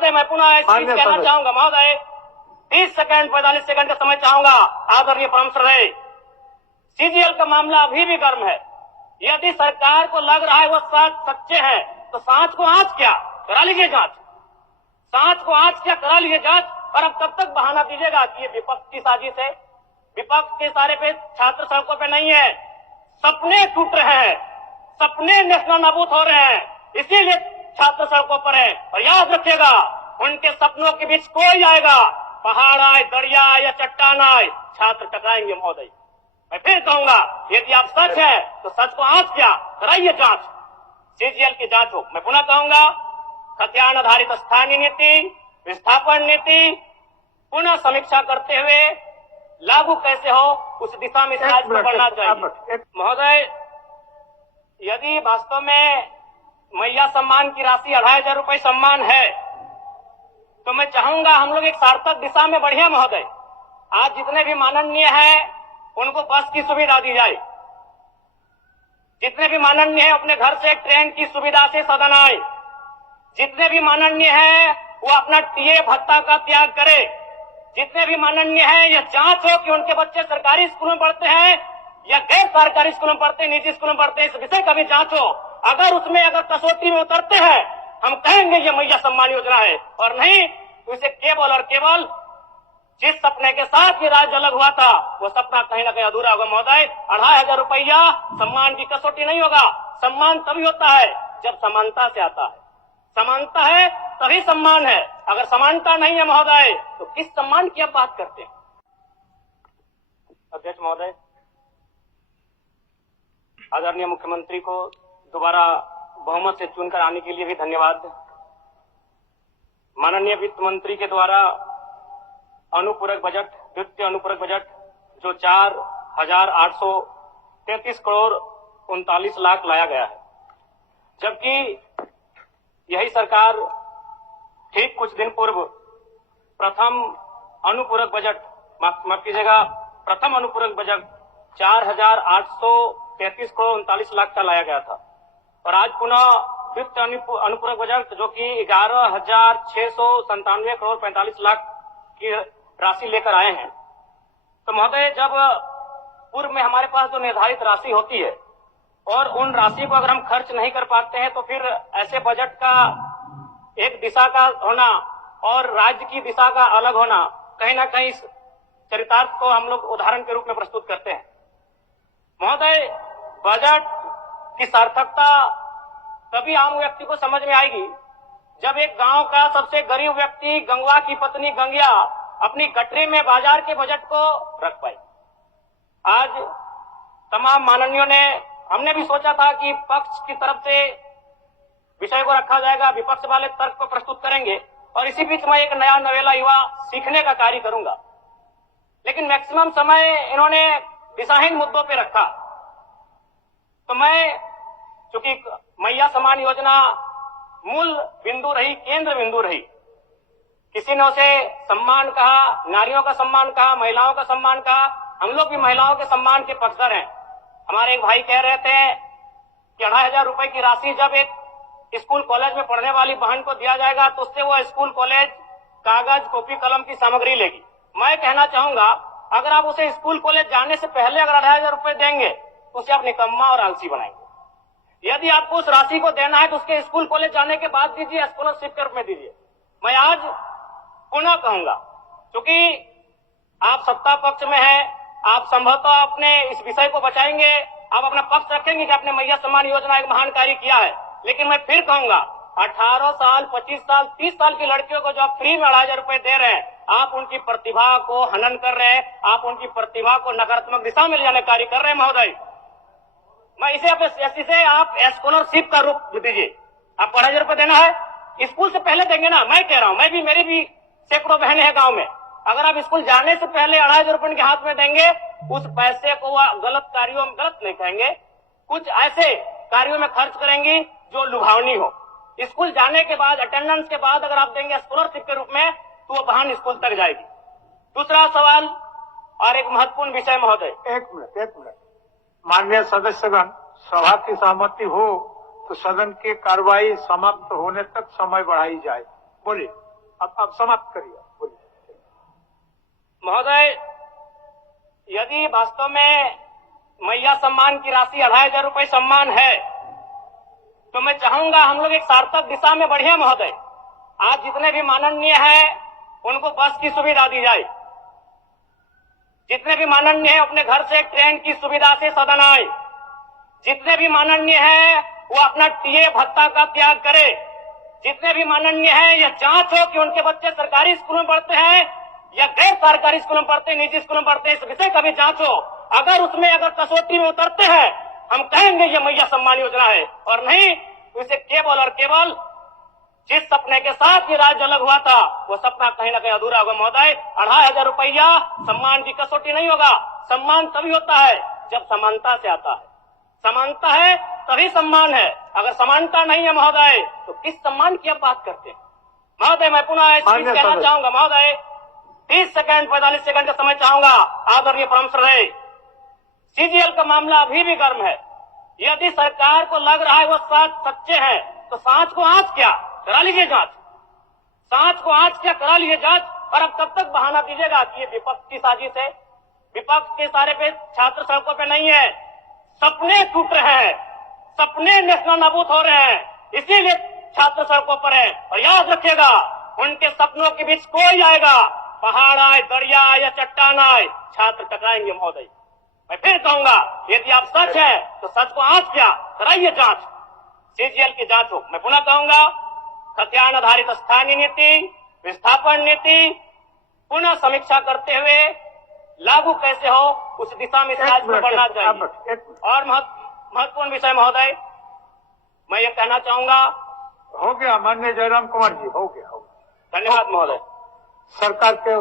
महोदय, मैं पुनः एक चीज कहना चाहूंगा महोदय, 30 सेकंड 45 सेकंड का समय चाहूंगा। आदरणीय परम श्रद्धेय, सीजीएल का मामला अभी भी गर्म है। यदि सरकार को लग रहा है वो सच्चे हैं तो सांच को आंच क्या करा लीजिए जांच, सांच को आंच क्या करा लीजिए जांच। और अब कब तक बहाना दीजिएगा कि ये विपक्ष की साजिश है? विपक्ष के सारे पे छात्र सड़कों पे नहीं है, सपने टूट रहे हैं, सपने नेशनल नाबूद हो रहे हैं, इसीलिए छात्र सड़कों पर है। और याद रखिएगा, उनके सपनों के बीच कोई आएगा, पहाड़ आए, दरिया आए या चट्टान आए, छात्र टकराएंगे महोदय। मैं फिर कहूंगा, यदि आप सच है तो सच को आंच क्या कराइए जांच, सीजीएल की जांच हो। मैं पुनः कहूंगा, खतियान आधारित स्थानीय नीति, विस्थापन नीति पुनः समीक्षा करते हुए लागू कैसे हो, उस दिशा में राज्य को बढ़ना चाहिए। महोदय, यदि वास्तव में मैया सम्मान की राशि 2500 रुपये सम्मान है तो मैं चाहूंगा हम लोग एक सार्थक दिशा में बढ़िया महोदय। आज जितने भी माननीय हैं उनको बस की सुविधा दी जाए, जितने भी माननीय हैं अपने घर से ट्रेन की सुविधा से सदन आए, जितने भी माननीय हैं वो अपना टीए भत्ता का त्याग करे, जितने भी माननीय हैं यह जांच हो कि उनके बच्चे सरकारी स्कूलों में पढ़ते हैं या गैर सरकारी स्कूलों में पढ़ते हैं, निजी स्कूलों में पढ़ते हैं, इस विषय का भी जांच हो। अगर उसमें अगर कसौटी में उतरते हैं हम कहेंगे ये मैया सम्मान योजना है, और नहीं तो इसे केवल और केवल जिस सपने के साथ ये राज्य अलग हुआ था वो सपना कहीं ना कहीं अधूरा होगा महोदय। 2500 रुपया सम्मान की कसौटी नहीं होगा। सम्मान तभी होता है जब समानता से आता है, समानता है तभी सम्मान है। अगर समानता नहीं है महोदय तो किस सम्मान की आप बात करते हैं? अध्यक्ष महोदय, आदरणीय मुख्यमंत्री को दोबारा बहुमत से चुनकर आने के लिए भी धन्यवाद। माननीय वित्त मंत्री के द्वारा अनुपूरक बजट, वित्तीय अनुपूरक बजट जो 4,833 करोड़ 39 लाख लाया गया है, जबकि यही सरकार ठीक कुछ दिन पूर्व प्रथम अनुपूरक बजट, माफ कीजिएगा, प्रथम अनुपूरक बजट 4,833 करोड़ 39 लाख का लाया गया था। और आज पुनः वित्त अनुपूरक बजट जो कि 11,697 करोड़ 45 लाख की राशि लेकर आए हैं। तो महोदय, जब पूर्व में हमारे पास जो निर्धारित राशि होती है और उन राशि को अगर हम खर्च नहीं कर पाते हैं तो फिर ऐसे बजट का एक दिशा का होना और राज्य की दिशा का अलग होना, कहीं ना कहीं इस चरितार्थ को हम लोग उदाहरण के रूप में प्रस्तुत करते हैं। महोदय, बजट की सार्थकता तभी आम व्यक्ति को समझ में आएगी जब एक गांव का सबसे गरीब व्यक्ति, गंगवा की पत्नी गंगिया, अपनी गठरी में बाजार के बजट को रख पाई। आज तमाम माननीयों ने, हमने भी सोचा था कि पक्ष की तरफ से विषय को रखा जाएगा, विपक्ष वाले तर्क को प्रस्तुत करेंगे और इसी बीच मैं एक नया नवेला युवा सीखने का कार्य करूंगा। लेकिन मैक्सिमम समय इन्होंने दिशाहीन मुद्दों पे रखा। तो मैं, चूंकि मैया सम्मान योजना मूल बिंदु रही, केंद्र बिंदु रही, किसी ने उसे सम्मान कहा, नारियों का सम्मान कहा, महिलाओं का सम्मान कहा, हम लोग भी महिलाओं के सम्मान के पक्षधर हैं। हमारे एक भाई कह रहे थे कि 2500 रुपए की राशि जब एक स्कूल कॉलेज में पढ़ने वाली बहन को दिया जाएगा तो उससे वो स्कूल कॉलेज कागज, कॉपी, कलम की सामग्री लेगी। मैं कहना चाहूंगा, अगर आप उसे स्कूल कॉलेज जाने से पहले अगर 2500 रुपए देंगे तो उसे आप निकम्मा और आलसी बनाएंगे। यदि आपको उस राशि को देना है तो उसके स्कूल कॉलेज जाने के बाद दीजिए, स्कॉलरशिप के रूप में दीजिए। मैं आज पुनः कहूंगा, क्योंकि आप सत्ता पक्ष में हैं, आप संभवतः अपने इस विषय को बचाएंगे, आप अपना पक्ष रखेंगे कि आपने मैया सम्मान योजना एक महान कार्य किया है। लेकिन मैं फिर कहूंगा, 18 साल, 25 साल, 30 साल की लड़कियों को जो आप फ्री में 2500 रुपए दे रहे हैं, आप उनकी प्रतिभा को हनन कर रहे हैं, आप उनकी प्रतिभा को नकारात्मक दिशा में ले जाने कार्य कर रहे हैं महोदय। मैं इसे आप स्कॉलरशिप का रूप दीजिए। आप 2500 रुपए देना है, स्कूल से पहले देंगे ना। मैं कह रहा हूं, मेरी भी सैकड़ों बहनें हैं गांव में, अगर आप स्कूल जाने से पहले 2500 रुपए उनके हाथ में देंगे, उस पैसे को वह गलत कार्यों में, गलत नहीं कहेंगे, कुछ ऐसे कार्यों में खर्च करेंगी जो लुभावनी हो। स्कूल जाने के बाद, अटेंडेंस के बाद अगर आप देंगे स्कॉलरशिप के रूप में तो वो बहन स्कूल तक जाएगी। दूसरा सवाल और एक महत्वपूर्ण विषय महोदय। एक मिनट माननीय सदस्यगण, सभा की सहमति हो तो सदन की कार्रवाई समाप्त होने तक समय बढ़ाई जाए। बोलिए। अब समाप्त करिए, बोलिए। महोदय, यदि वास्तव में मैया सम्मान की राशि 2,500 रुपये सम्मान है, तो मैं चाहूंगा हम लोग एक सार्थक दिशा में बढ़े महोदय। आज जितने भी माननीय हैं उनको बस की सुविधा दी जाए, जितने भी माननीय हैं अपने घर से ट्रेन की सुविधा से सदन आए, जितने भी माननीय हैं वो अपना टीए भत्ता का त्याग करे, जितने भी माननीय हैं यह जांच हो कि उनके बच्चे सरकारी स्कूलों में पढ़ते हैं या गैर सरकारी स्कूलों में पढ़ते हैं, निजी स्कूलों में पढ़ते हैं, इस विषय का भी जांच हो। अगर उसमें अगर कसौटी में उतरते हैं हम कहेंगे ये मैया सम्मान योजना है, और नहीं तो इसे केवल और केवल जिस सपने के साथ ये राज्य अलग हुआ था वो सपना कहीं ना कहीं अधूरा होगा महोदय। 2,500 रुपया सम्मान की कसौटी नहीं होगा। सम्मान तभी होता है जब समानता से आता है, समानता है तभी सम्मान है। अगर समानता नहीं है महोदय तो किस सम्मान की आप बात करते हैं महोदय? मैं पुनः इस चीज कहना चाहूंगा महोदय, 30 सेकंड 45 सेकंड का समय चाहूंगा। आदरणीय परम श्रद्धेय, सीजीएल का मामला अभी भी गर्म है। यदि सरकार को लग रहा है वो सच्चे हैं तो सांच को आंच क्या करा लीजिए जांच, सांच को आंच क्या करा लीजिए जांच। और अब कब तक बहाना दीजिएगा कि ये विपक्ष की साजिश है? विपक्ष के सारे पे छात्र सड़कों पे नहीं है, सपने टूट रहे हैं, सपने नेशनल नाबूद हो रहे हैं, इसीलिए छात्र सड़कों पर है। और याद रखिएगा उनके सपनों के बीच कोई आएगा, पहाड़ आए, दरिया आए या चट्टान आए, छात्र टकराएंगे महोदय। मैं फिर कहूंगा यदि आप सच है तो सच को आंच क्या कराइए जांच, सीजीएल की जांच हो। मैं पुनः कहूंगा खतियान आधारित स्थानीय नीति, विस्थापन नीति पुनः समीक्षा करते हुए लागू कैसे हो उस दिशा में राज्य को बढ़ना चाहिए। और महत्वपूर्ण विषय महोदय, मैं ये कहना चाहूंगा, हो गया माननीय जयराम कुमार जी, हो गया। धन्यवाद महोदय। सरकार के